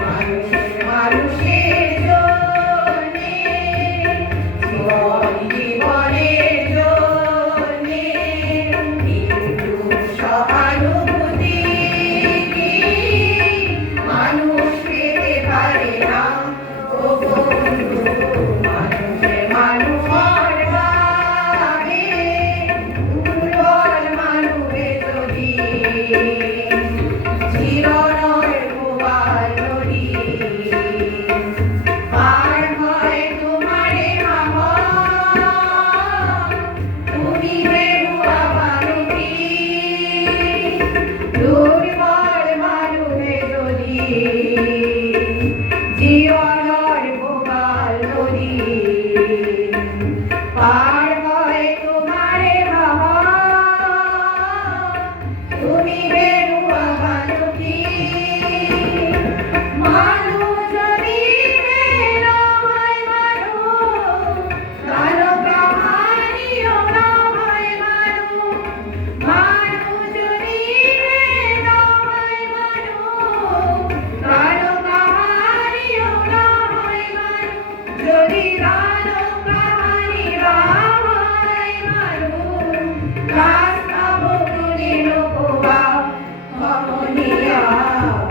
মানুষের মানুষের জন্যে জীবন জীবনের জন্যে একটু সহানুভূতি কি মানুষ পেতে পারে না ও বন্ধু মানুষের মানুষের ভাবে দুর্বল মানুষের যদি জীবনের প্রবাল নদী পার হয় তোমারে মামা তুমি বেহুয়া মানুষী দুর্বল মানুষের যদি জীবনের প্রবাল নদী পার হয় তোমারে মামা তুমি বেহুয়া মানুষী মানুষ যদি না হয় মানুষ কারো কাহানিও না হয় মানুষ মানুষ যদি না হয় মানুষ কারো কাহানিও না হয় মানুষ যদি কারো কাহানি না হয় মানুষ রাস্তা বদলে লোকবা মমনিয়া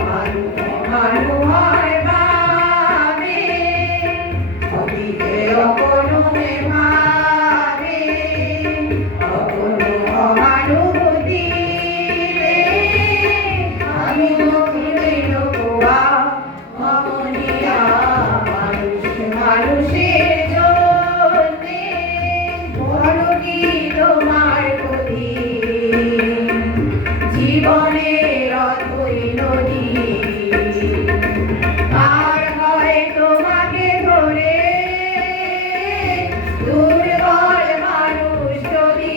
মানুষের ভাবে অতীতে অপরূপে ভাবে অপরূপ অমানুভূতি আমি মুখে লোকবা মমনিয়া মানুষের জন্যে বড় কি তোমার প্রতি জীবনের অথই নদী পার হয় তোমাকে ধরে দুর্বল মানুষ যদি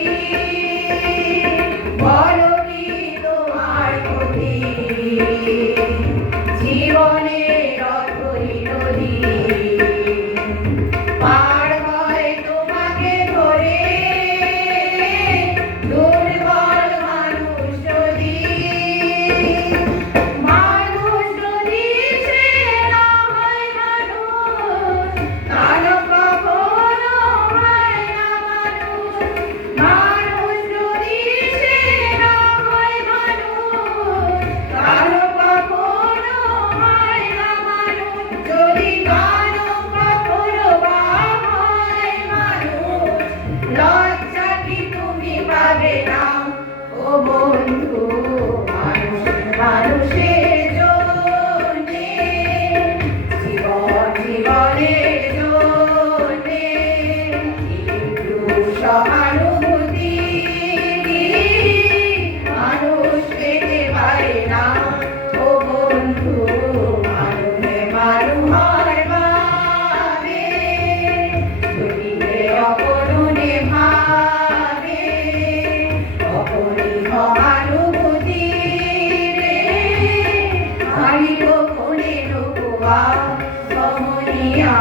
বলো কি তোমার প্রতি জীবনের অথই নদী পার হয় তোমাকে ধরে দুর্বল মানুষ যদি সে না হয় মানুষ কারো কখনো হয় না মানুষ যদি সে না হয় মানুষ কারো কখনো হয় না মানুষ যদি কারো কখনো বা হয় মানুষ লজ্জা কি তুমি পাবে না ও বন্ধু মানুষের জন্যে জীবন জীবনের জন্যে একটু সহানুভূতি মানুষ পেতে পারে না ও বন্ধু মানুষের ভাবে দুনিতে অপরূপে ভাবে অপরি সহানুভূতি রে হারিল কোনে লোকবা সমনিয়া